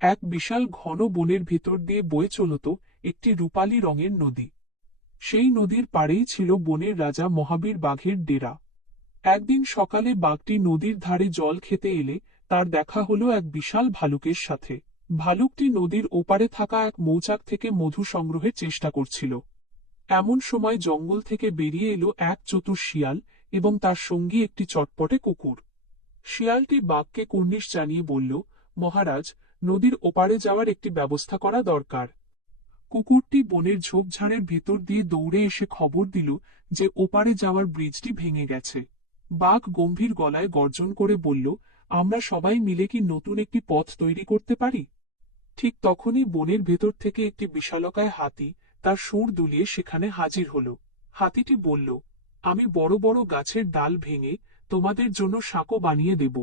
এক বিশাল ঘন বনের ভিতর দিয়ে বয়ে চলত একটি রূপালী রঙের নদী। সেই নদীর পাড়েই ছিল বনের রাজা মহাবীর বাঘের ডেরা। একদিন সকালে বাঘটি নদীর ধারে জল খেতে এলে তার দেখা হলো এক বিশাল ভালুকের সাথে। ভালুকটি নদীর ওপারে থাকা এক মৌচাক থেকে মধু সংগ্রহের চেষ্টা করছিল। এমন সময় জঙ্গল থেকে বেরিয়ে এলো এক চতুর শিয়াল এবং তার সঙ্গী একটি চটপটে কুকুর। শিয়ালটি বাঘকে কুর্নিশ জানিয়ে বলল, মহারাজ, নদীর ওপারে যাওয়ার একটি ব্যবস্থা করা দরকার। কুকুরটি বনের ঝোপঝাড়ের ভেতর দিয়ে দৌড়ে এসে খবর দিল যে ওপারে যাওয়ার ব্রিজটি ভেঙে গেছে। বাঘ গম্ভীর গলায় গর্জন করে বলল, আমরা সবাই মিলে কি নতুন একটি পথ তৈরি করতে পারি? ঠিক তখনই বনের ভেতর থেকে একটি বিশালকায় হাতি তার সুর দুলিয়ে সেখানে হাজির হল। হাতিটি বলল, আমি বড় বড় গাছের ডাল ভেঙে তোমাদের জন্য সাঁকো বানিয়ে দেব।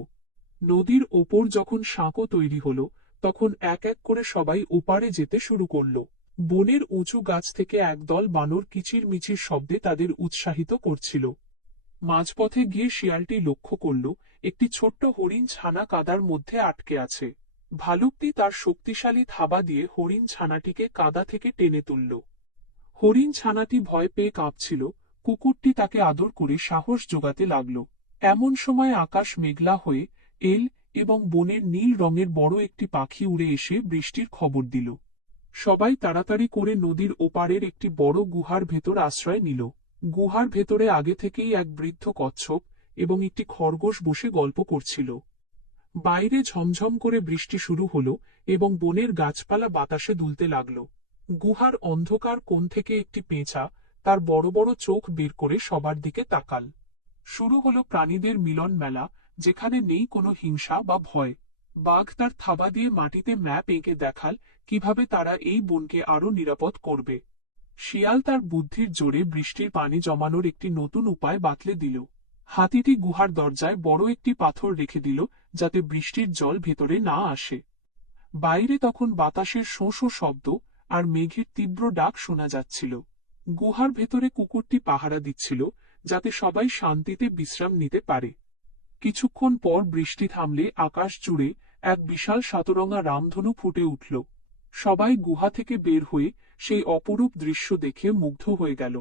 নদীর ওপর যখন সাঁকো তৈরি হল তখন এক এক করে সবাই ওপারে যেতে শুরু করল। বনের উঁচু গাছ থেকে একদল বানর কিচির মিচির শব্দে তাদের উৎসাহিত করছিল। মাঝপথে গিয়ে শিয়ালটি লক্ষ্য করল একটি ছোট্ট হরিণ ছানা কাদার মধ্যে আটকে আছে। ভালুকটি তার শক্তিশালী থাবা দিয়ে হরিণ ছানাটিকে কাদা থেকে টেনে তুলল। হরিণ ছানাটি ভয় পেয়ে কাঁপছিল। কুকুরটি তাকে আদর করে সাহস জোগাতে লাগল। এমন সময় আকাশ মেঘলা হয়ে এল এবং বনের নীল রঙের বড় একটি পাখি উড়ে এসে বৃষ্টির খবর দিল। সবাই তাড়াতাড়ি করে নদীর ওপারের একটি বড় গুহার ভেতর আশ্রয় নিল। গুহার ভেতরে আগে থেকেই এক বৃদ্ধ কচ্ছপ এবং একটি খরগোশ বসে গল্প করছিল। বাইরে ঝমঝম করে বৃষ্টি শুরু হলো এবং বনের গাছপালা বাতাসে দুলতে লাগল। গুহার অন্ধকার কোণ থেকে একটি পেঁচা তার বড় বড় চোখ বের করে সবার দিকে তাকাল। শুরু হলো প্রাণীদের মিলন মেলা, যেখানে নেই কোনো হিংসা বা ভয়। বাঘ তার থাবা দিয়ে মাটিতে ম্যাপ এঁকে দেখাল কিভাবে তারা এই বনকে আরো নিরাপদ করবে। শিয়াল তার বুদ্ধির জোরে বৃষ্টির পানি জমানোর একটি নতুন উপায় বাতলে দিল। হাতিটি গুহার দরজায় বড় একটি পাথর রেখে দিল যাতে বৃষ্টির জল ভেতরে না আসে। বাইরে তখন বাতাসের শোঁ শোঁ শব্দ আর মেঘের তীব্র ডাক শোনা যাচ্ছিল। গুহার ভেতরে কুকুরটি পাহারা দিচ্ছিল যাতে সবাই শান্তিতে বিশ্রাম নিতে পারে। কিছুক্ষণ পর বৃষ্টি থামলে আকাশ জুড়ে এক বিশাল সাতরঙা রামধনু ফুটে উঠল। সবাই গুহা থেকে বের হয়ে সেই অপরূপ দৃশ্য দেখে মুগ্ধ হয়ে গেল।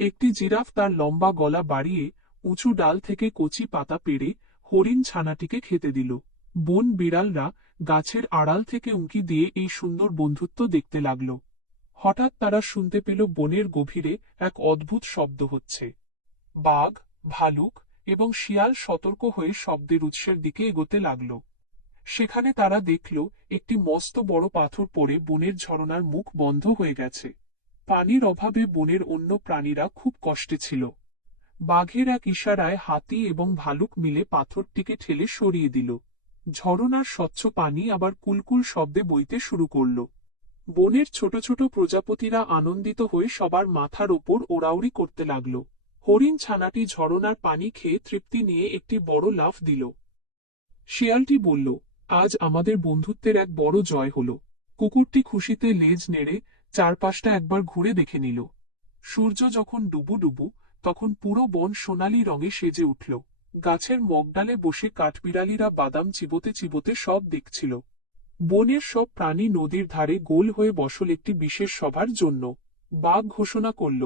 একটি জিরাফ তার লম্বা গলা বাড়িয়ে উঁচু ডাল থেকে কচি পাতা পেড়ে হরিণ ছানাটিকে খেতে দিল। বন বিড়ালরা গাছের আড়াল থেকে উঁকি দিয়ে এই সুন্দর বন্ধুত্ব দেখতে লাগল। হঠাৎ তারা শুনতে পেল বনের গভীরে এক অদ্ভুত শব্দ হচ্ছে। বাঘ, ভালুক এবং শিয়াল সতর্ক হয়ে শব্দের উৎসের দিকে এগোতে লাগল। সেখানে তারা দেখল একটি মস্ত বড় পাথর পড়ে বনের ঝরনার মুখ বন্ধ হয়ে গেছে। পানির অভাবে বনের অন্য প্রাণীরা খুব কষ্টে ছিল। বাঘের এক ইশারায় হাতি এবং ভালুক মিলে পাথরটিকে ঠেলে সরিয়ে দিল। ঝরনার স্বচ্ছ পানি আবার কুলকুল শব্দে বইতে শুরু করল। বনের ছোট ছোট প্রজাপতিরা আনন্দিত হয়ে সবার মাথার ওপর ওড়াউড়ি করতে লাগল। হরিণ ছানাটি ঝরনার পানি খেয়ে তৃপ্তি নিয়ে একটি বড় লাফ দিল। শিয়ালটি বলল, আজ আমাদের বন্ধুত্বের এক বড় জয় হল। কুকুরটি খুশিতে লেজ নেড়ে চারপাশটা একবার ঘুরে দেখে নিল। সূর্য যখন ডুবু ডুবু তখন পুরো বন সোনালী রঙে সেজে উঠল। গাছের মগডালে বসে কাঠবিড়ালিরা বাদাম চিবোতে চিবোতে সব দেখছিল। বনের সব প্রাণী নদীর ধারে গোল হয়ে বসল একটি বিশেষ সভার জন্য। বাঘ ঘোষণা করল,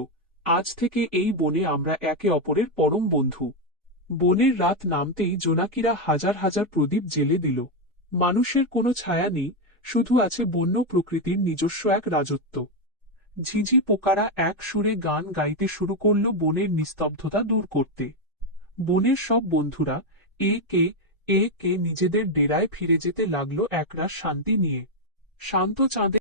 আজ থেকে এই বনে আমরা একে অপরের পরম বন্ধু। বনের রাত নামতেই জোনাকিরা হাজার হাজার প্রদীপ জ্বেলে দিল। মানুষের কোনো ছায়া নেই, শুধু আছে বন্য প্রকৃতির নিজস্ব এক রাজত্ব। ঝিঝি পোকারা এক সুরে গান গাইতে শুরু করল বনের নিস্তব্ধতা দূর করতে। বনের সব বন্ধুরা একে একে নিজেদের ডেরায় ফিরে যেতে লাগলো একরাশ শান্তি নিয়ে। শান্ত চাঁদে